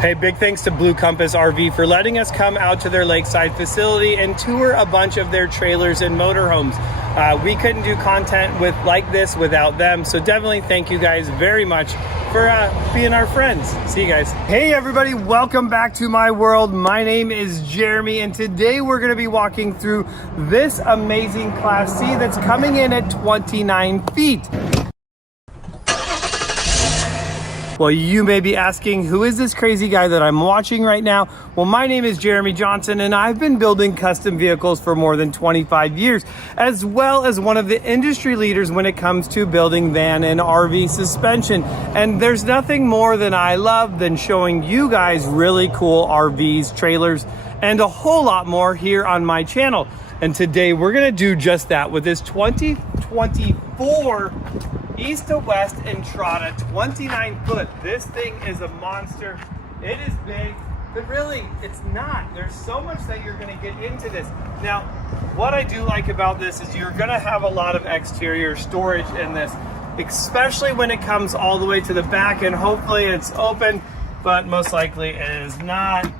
Hey, big thanks to Blue Compass RV for letting us come out to their lakeside facility and tour a bunch of their trailers and motorhomes. We couldn't do content like this without them, so definitely thank you guys very much for being our friends. See you guys. Hey everybody, welcome back to my world. My name is Jeremy, and today we're going to be walking through this amazing Class C that's coming in at 29 feet. Well, you may be asking, who is this crazy guy that I'm watching right now? Well, my name is Jeremy Johnson, and I've been building custom vehicles for more than 25 years, as well as one of the industry leaders when it comes to building van and RV suspension. And there's nothing more than I love than showing you guys really cool RVs, trailers, and a whole lot more here on my channel. And today we're gonna do just that with this 2024 East to West Entrada 29 foot. This thing is a monster. It is big, but really it's not. There's so much that you're gonna get into this. Now, what I do like about this is you're gonna have a lot of exterior storage in this, especially when it comes all the way to the back, and hopefully it's open, but most likely it is not.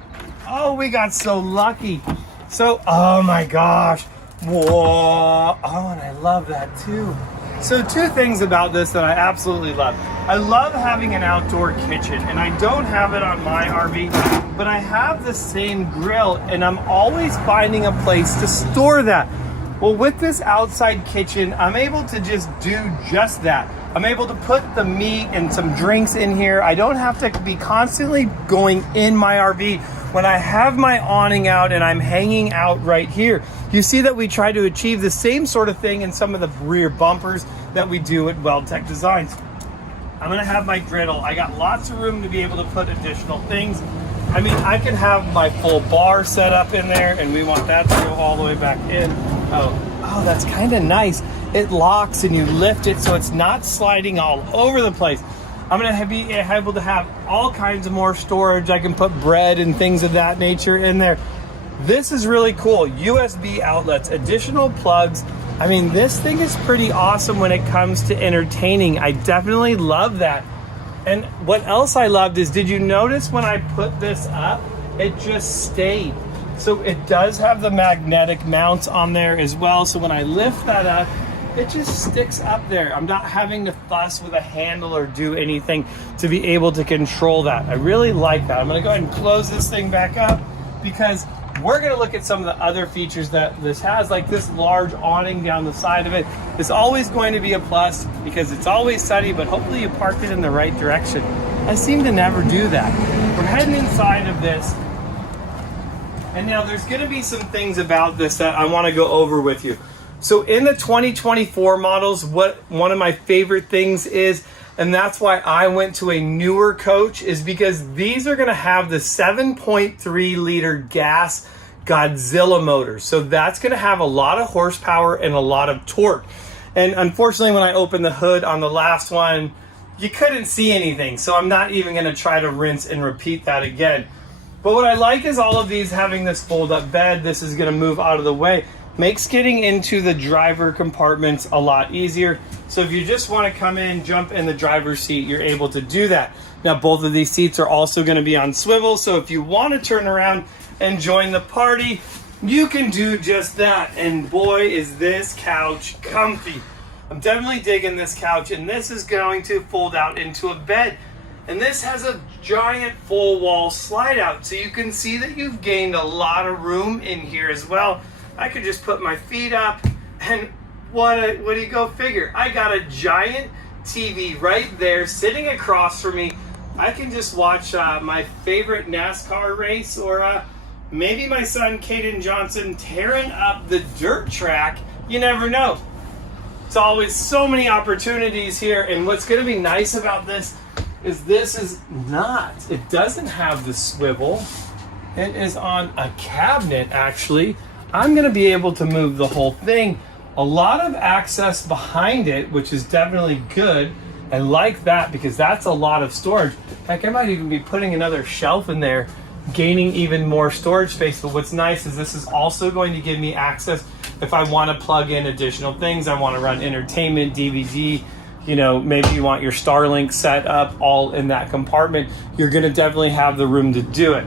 Oh, we got so lucky. So, oh my gosh. Whoa. Oh, and I love that too. So two things about this that I absolutely love. I love having an outdoor kitchen, and I don't have it on my RV, but I have the same grill, and I'm always finding a place to store that. Well, with this outside kitchen, I'm able to just do just that. I'm able to put the meat and some drinks in here. I don't have to be constantly going in my RV when I have my awning out and I'm hanging out right here. You see that we try to achieve the same sort of thing in some of the rear bumpers that we do at Weldtech Designs. I'm gonna have my griddle. I got lots of room to be able to put additional things. I mean, I can have my full bar set up in there, and we want that to go all the way back in. Oh, that's kind of nice. It locks and you lift it so it's not sliding all over the place. I'm gonna be able to have all kinds of more storage. I can put bread and things of that nature in there. This is really cool. USB outlets, additional plugs. I mean, this thing is pretty awesome when it comes to entertaining. I definitely love that. And what else I loved is, did you notice when I put this up, it just stayed. So it does have the magnetic mounts on there as well. So when I lift that up, it just sticks up there. I'm not having to fuss with a handle or do anything to be able to control that. I really like that. I'm gonna go ahead and close this thing back up, because we're gonna look at some of the other features that this has, like this large awning down the side of it. It's always going to be a plus because it's always sunny, but hopefully you parked it in the right direction. I seem to never do that. We're heading inside of this. And now there's gonna be some things about this that I wanna go over with you. So in the 2024 models, what one of my favorite things is, and that's why I went to a newer coach, is because these are gonna have the 7.3 liter gas Godzilla motor. So that's gonna have a lot of horsepower and a lot of torque. And unfortunately, when I opened the hood on the last one, you couldn't see anything. So I'm not even gonna try to rinse and repeat that again. But what I like is all of these having this fold up bed. This is gonna move out of the way. Makes getting into the driver compartments a lot easier. So if you just want to come in, jump in the driver's seat, you're able to do that. Now, both of these seats are also going to be on swivel, so if you want to turn around and join the party, you can do just that. And boy, is this couch comfy. I'm definitely digging this couch, and this is going to fold out into a bed. And this has a giant full wall slide out, so you can see that you've gained a lot of room in here as well. I could just put my feet up, and what do you go figure? I got a giant TV right there sitting across from me. I can just watch my favorite NASCAR race, or maybe my son Caden Johnson tearing up the dirt track. You never know. It's always so many opportunities here, and what's going to be nice about this is it doesn't have the swivel. It is on a cabinet, actually. I'm gonna be able to move the whole thing. A lot of access behind it, which is definitely good. I like that because that's a lot of storage. Heck, I might even be putting another shelf in there, gaining even more storage space. But what's nice is this is also going to give me access if I want to plug in additional things. I want to run entertainment, DVD, you know, maybe you want your Starlink set up all in that compartment, you're gonna definitely have the room to do it.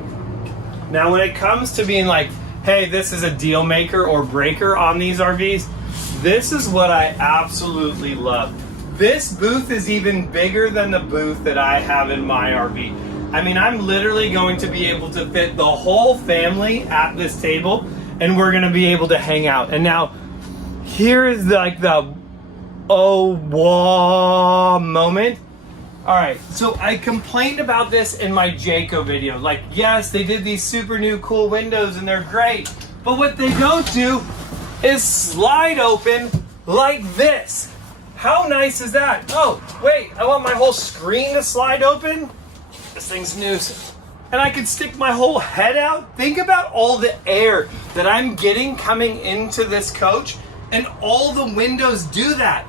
Now, when it comes to being like, hey, this is a deal maker or breaker on these RVs, this is what I absolutely love. This booth is even bigger than the booth that I have in my RV. I mean, I'm literally going to be able to fit the whole family at this table, and we're gonna be able to hang out. And now, here is like the oh wow moment. All right, so I complained about this in my Jayco video. Like, yes, they did these super new cool windows and they're great, but what they don't do is slide open like this. How nice is that? Oh, wait, I want my whole screen to slide open? This thing's new. And I can stick my whole head out. Think about all the air that I'm getting coming into this coach, and all the windows do that.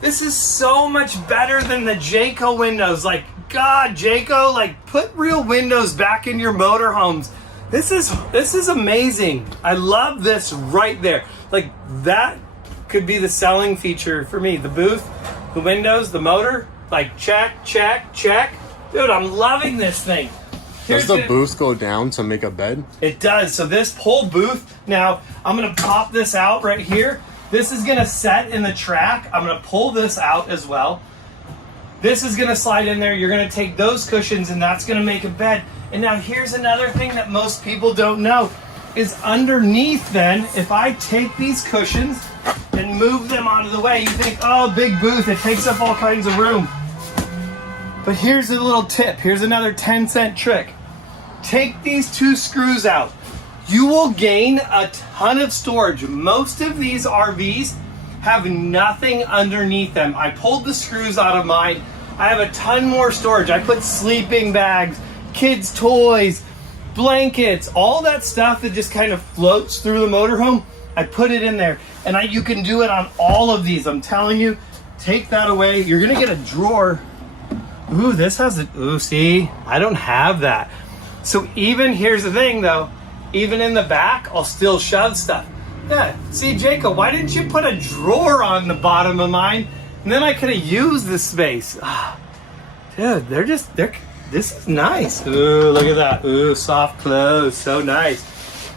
This is so much better than the Jayco windows. Like, God, Jayco, like, put real windows back in your motorhomes. This is amazing. I love this right there. Like, that could be the selling feature for me. The booth, the windows, the motor, like, check, check, check. Dude, I'm loving this thing. Does the booth go down to make a bed? It does. So this whole booth, now I'm gonna pop this out right here. This is gonna set in the track. I'm gonna pull this out as well. This is gonna slide in there. You're gonna take those cushions and that's gonna make a bed. And now here's another thing that most people don't know is underneath then, if I take these cushions and move them out of the way, you think, oh, big booth, it takes up all kinds of room. But here's a little tip. Here's another 10-cent trick. Take these two screws out. You will gain a ton of storage. Most of these RVs have nothing underneath them. I pulled the screws out of mine. I have a ton more storage. I put sleeping bags, kids' toys, blankets, all that stuff that just kind of floats through the motorhome. I put it in there. And you can do it on all of these. I'm telling you, take that away. You're gonna get a drawer. Ooh, this has it. Ooh, see, I don't have that. So even, here's the thing though, even in the back, I'll still shove stuff. Yeah, see, Jayco, why didn't you put a drawer on the bottom of mine? And then I could have used the space. Dude, this is nice. Ooh, look at that. Ooh, soft clothes, so nice.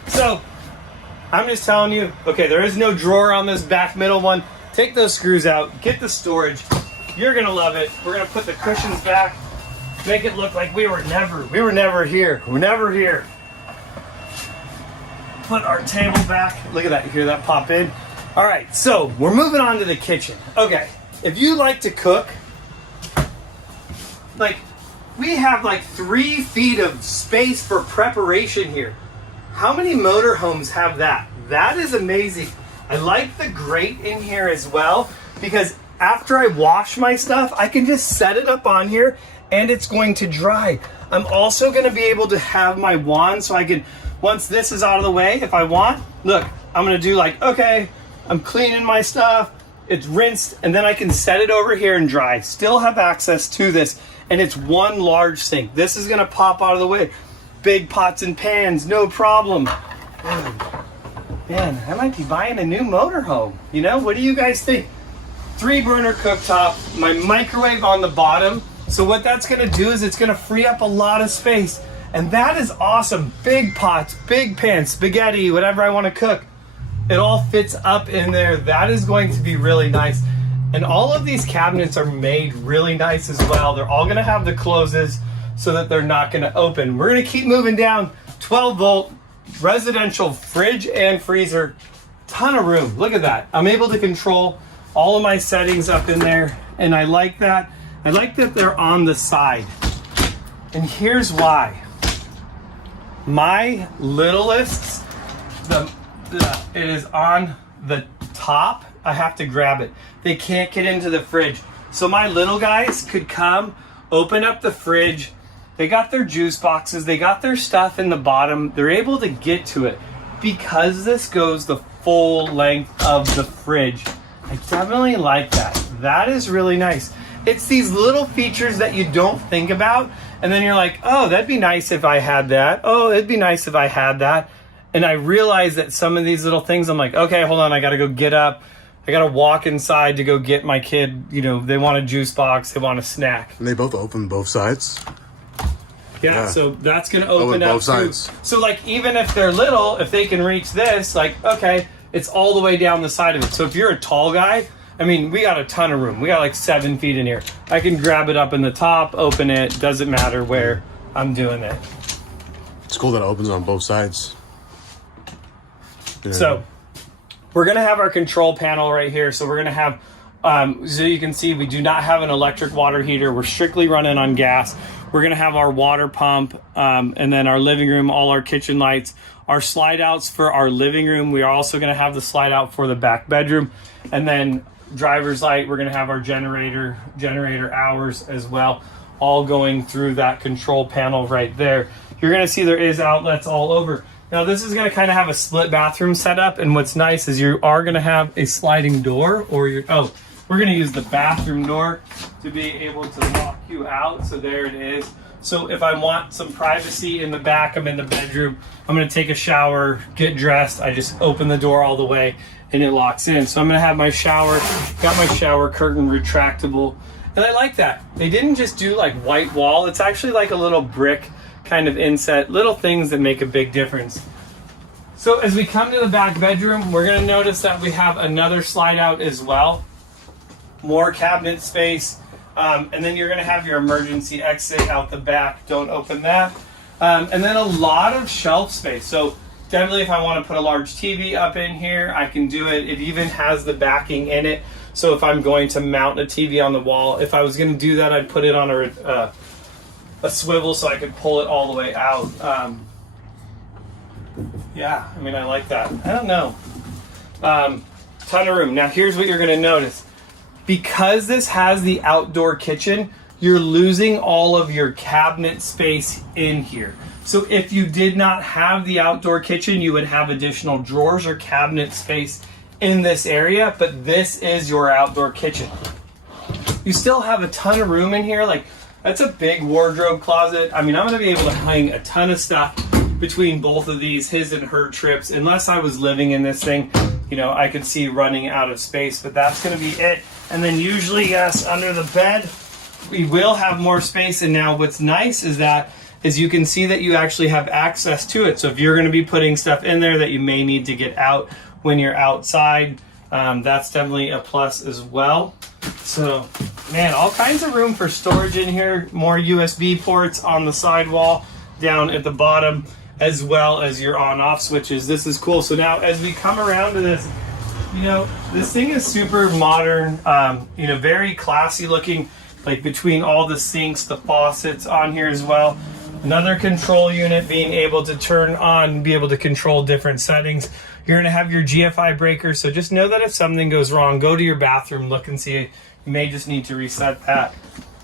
So, I'm just telling you, okay, there is no drawer on this back middle one. Take those screws out, get the storage. You're gonna love it. We're gonna put the cushions back, make it look like we were never here. We're never here. Put our table back. Look at that, you hear that pop in? All right, so we're moving on to the kitchen. Okay, if you like to cook, like, we have like 3 feet of space for preparation here. How many motorhomes have that? That is amazing. I like the grate in here as well, because after I wash my stuff, I can just set it up on here and it's going to dry. I'm also gonna be able to have my wand so I can, once this is out of the way, if I want, look, I'm gonna do like, okay, I'm cleaning my stuff, it's rinsed, and then I can set it over here and dry. Still have access to this, and it's one large sink. This is gonna pop out of the way. Big pots and pans, no problem. Man, I might be buying a new motorhome. You know, what do you guys think? 3-burner cooktop, my microwave on the bottom. So what that's gonna do is it's gonna free up a lot of space. And that is awesome. Big pots, big pans, spaghetti, whatever I wanna cook. It all fits up in there. That is going to be really nice. And all of these cabinets are made really nice as well. They're all gonna have the closes so that they're not gonna open. We're gonna keep moving down. 12-volt residential fridge and freezer. Ton of room, look at that. I'm able to control all of my settings up in there, and I like that. I like that they're on the side. And here's why. My littlest, it is on the top. I have to grab it. They can't get into the fridge. So my little guys could come, open up the fridge. They got their juice boxes. They got their stuff in the bottom. They're able to get to it because this goes the full length of the fridge. I definitely like that. That is really nice. It's these little features that you don't think about, and then you're like, oh, that'd be nice if I had that. Oh, it'd be nice if I had that. And I realize that some of these little things, I'm like, okay, hold on, I gotta go get up, I gotta walk inside to go get my kid, you know, they want a juice box, they want a snack. And they both open both sides? Yeah, so that's gonna open up both sides. too. So like even if they're little, if they can reach this, like, okay, it's all the way down the side of it. So if you're a tall guy, I mean, we got a ton of room. We got like 7 feet in here. I can grab it up in the top, open it, doesn't matter where I'm doing it. It's cool that it opens on both sides. Yeah. So we're gonna have our control panel right here. So we're gonna have, so you can see we do not have an electric water heater. We're strictly running on gas. We're gonna have our water pump, and then our living room, all our kitchen lights, our slide outs for our living room. We are also gonna have the slide out for the back bedroom, and then driver's light. We're gonna have our generator hours as well, all going through that control panel right there. You're gonna see there is outlets all over. Now this is gonna kind of have a split bathroom setup, and what's nice is you are gonna have a sliding door, or we're gonna use the bathroom door to be able to lock you out. So there it is. So if I want some privacy in the back, I'm in the bedroom, I'm gonna take a shower, get dressed, I just open the door all the way and it locks in. So I'm gonna have my shower, got my shower curtain retractable, and I like that. They didn't just do like white wall, it's actually like a little brick kind of inset, little things that make a big difference. So as we come to the back bedroom, we're gonna notice that we have another slide out as well. More cabinet space, and then you're gonna have your emergency exit out the back. Don't open that. And then a lot of shelf space. So definitely if I wanna put a large TV up in here, I can do it. It even has the backing in it. So if I'm going to mount a TV on the wall, if I was gonna do that, I'd put it on a swivel so I could pull it all the way out. Yeah, I mean, I like that. I don't know. Ton of room. Now here's what you're gonna notice. Because this has the outdoor kitchen, you're losing all of your cabinet space in here. So if you did not have the outdoor kitchen, you would have additional drawers or cabinet space in this area, but this is your outdoor kitchen. You still have a ton of room in here. Like, that's a big wardrobe closet. I mean, I'm gonna be able to hang a ton of stuff between both of these, his and her trips. Unless I was living in this thing, you know, I could see running out of space, but that's gonna be it. And then usually, yes, under the bed, we will have more space. And now what's nice is you can see that you actually have access to it. So if you're gonna be putting stuff in there that you may need to get out when you're outside, that's definitely a plus as well. So, man, all kinds of room for storage in here. More USB ports on the side wall down at the bottom, as well as your on-off switches. This is cool. So now as we come around to this, you know, this thing is super modern, you know, very classy looking, like between all the sinks, the faucets on here as well. Another control unit being able to turn on, be able to control different settings. You're gonna have your GFI breaker, so just know that if something goes wrong, go to your bathroom, look and see. You may just need to reset that.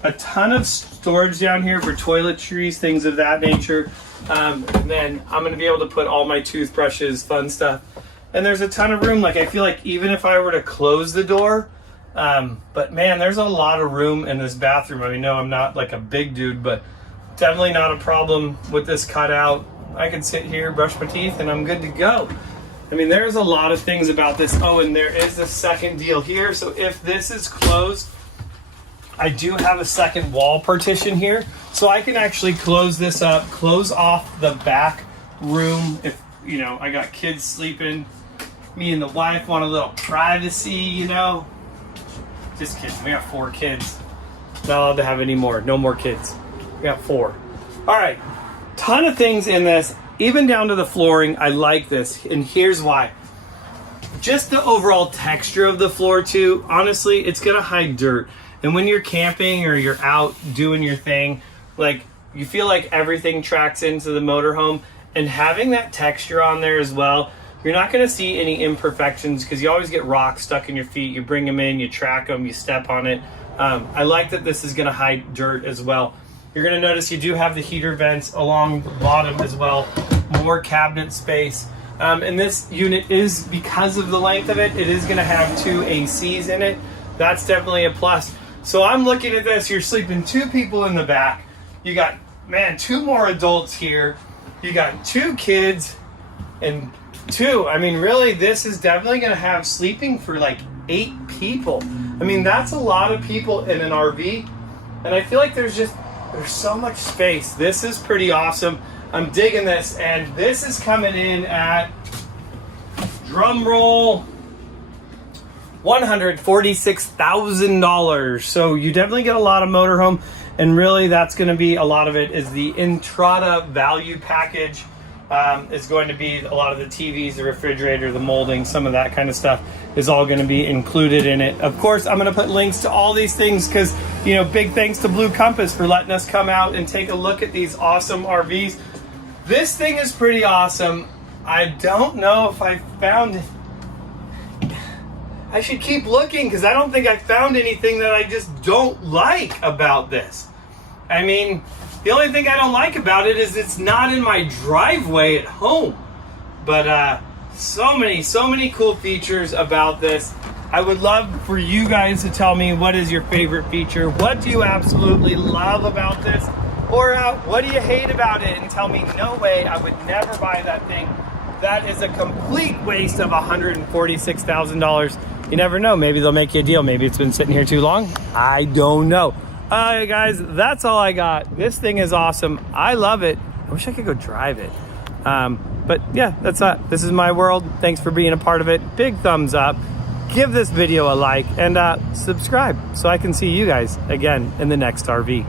A ton of storage down here for toiletries, things of that nature. Then I'm gonna be able to put all my toothbrushes, fun stuff. And there's a ton of room. Like, I feel like even if I were to close the door, but man, there's a lot of room in this bathroom. I mean, no, I'm not like a big dude, but definitely not a problem with this cutout. I can sit here, brush my teeth, and I'm good to go. I mean, there's a lot of things about this. Oh, and there is a second deal here. So if this is closed, I do have a second wall partition here. So I can actually close this up, close off the back room. If, you know, I got kids sleeping, me and the wife want a little privacy, you know. Just kidding, we got 4 kids. Not allowed to have any more, no more kids. We got 4. All right, ton of things in this, even down to the flooring. I like this, and here's why. Just the overall texture of the floor too, honestly, it's gonna hide dirt. And when you're camping or you're out doing your thing, like, you feel like everything tracks into the motorhome, and having that texture on there as well, you're not gonna see any imperfections, because you always get rocks stuck in your feet. You bring them in, you track them, you step on it. I like that this is gonna hide dirt as well. You're gonna notice you do have the heater vents along the bottom as well, more cabinet space. And this unit is, because of the length of it, it is gonna have 2 ACs in it. That's definitely a plus. So I'm looking at this, you're sleeping 2 people in the back. You got, man, 2 more adults here. You got 2 kids and 2. I mean, really, this is definitely gonna have sleeping for like 8 people. I mean, that's a lot of people in an RV, and I feel like there's so much space. This is pretty awesome. I'm digging this, and this is coming in at, drum roll, $146,000. So you definitely get a lot of motorhome, and really that's going to be a lot of it is the Entrada value package. It's going to be a lot of the TVs, the refrigerator, the molding, some of that kind of stuff is all going to be included in it. Of course, I'm going to put links to all these things because, you know, big thanks to Blue Compass for letting us come out and take a look at these awesome RVs. This thing is pretty awesome. I don't know if I found it. I should keep looking because I don't think I found anything that I just don't like about this. I mean, the only thing I don't like about it is it's not in my driveway at home. But so many cool features about this. I would love for you guys to tell me what is your favorite feature. What do you absolutely love about this? Or what do you hate about it? And tell me, no way, I would never buy that thing. That is a complete waste of $146,000. You never know, maybe they'll make you a deal. Maybe it's been sitting here too long. I don't know. All right, guys, that's all I got. This thing is awesome. I love it. I wish I could go drive it. But yeah, that's it. This is my world. Thanks for being a part of it. Big thumbs up. Give this video a like and subscribe so I can see you guys again in the next RV.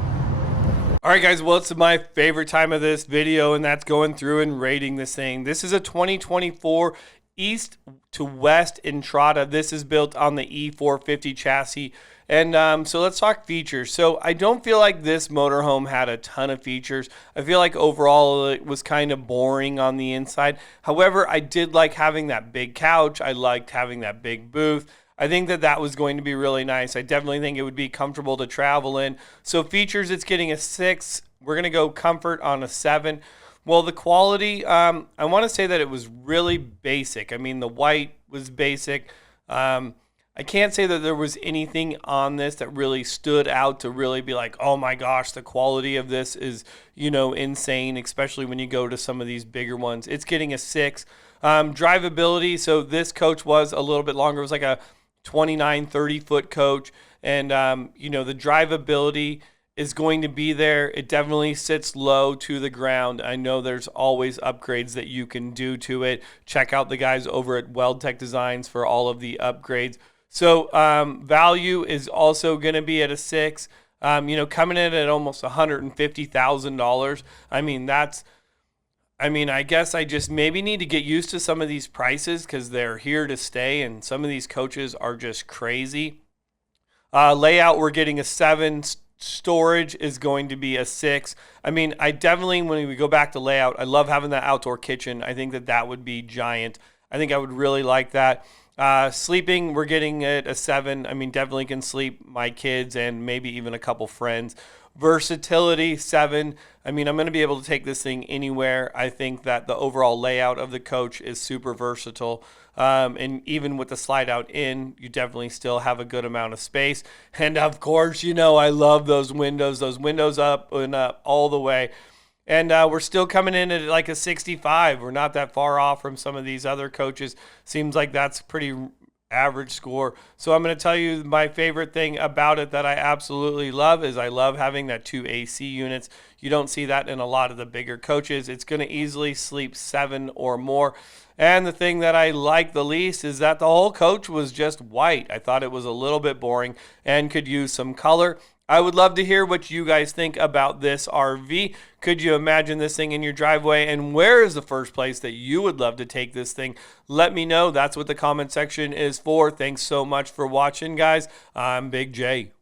All right, guys, well, it's my favorite time of this video, and that's going through and rating this thing. This is a 2024 East to West Entrada. This is built on the E450 chassis. And so let's talk features. So I don't feel like this motorhome had a ton of features. I feel like overall it was kind of boring on the inside. However, I did like having that big couch. I liked having that big booth. I think that was going to be really nice. I definitely think it would be comfortable to travel in. So features, it's getting a 6. We're going to go comfort on a 7. Well, the quality, I want to say that it was really basic. I mean, the white was basic. I can't say that there was anything on this that really stood out to really be like, oh my gosh, the quality of this is, you know, insane, especially when you go to some of these bigger ones. It's getting a 6. Drivability, so this coach was a little bit longer. It was like a 29, 30-foot coach. And, you know, the drivability is going to be there. It definitely sits low to the ground. I know there's always upgrades that you can do to it. Check out the guys over at Weld Tech Designs for all of the upgrades. So value is also going to be at a 6. You know, coming in at almost $150,000. I mean, I guess I just maybe need to get used to some of these prices because they're here to stay, and some of these coaches are just crazy. Layout, we're getting a 7. Storage is going to be a 6. I mean, I definitely, when we go back to layout, I love having that outdoor kitchen. I think that would be giant. I think I would really like that. Sleeping, we're getting it a 7. I mean, definitely can sleep my kids and maybe even a couple friends. Versatility, 7. I mean, I'm going to be able to take this thing anywhere. I think that the overall layout of the coach is super versatile. And even with the slide out in, you definitely still have a good amount of space. And of course, you know, I love those windows up and up all the way. And we're still coming in at like a 65. We're not that far off from some of these other coaches. Seems like that's pretty average score. So I'm going to tell you my favorite thing about it that I absolutely love is I love having that 2 AC units. You don't see that in a lot of the bigger coaches. It's going to easily sleep 7 or more. And the thing that I like the least is that the whole coach was just white. I thought it was a little bit boring and could use some color. I would love to hear what you guys think about this RV. Could you imagine this thing in your driveway? And where is the first place that you would love to take this thing? Let me know. That's what the comment section is for. Thanks so much for watching, guys. I'm Big J.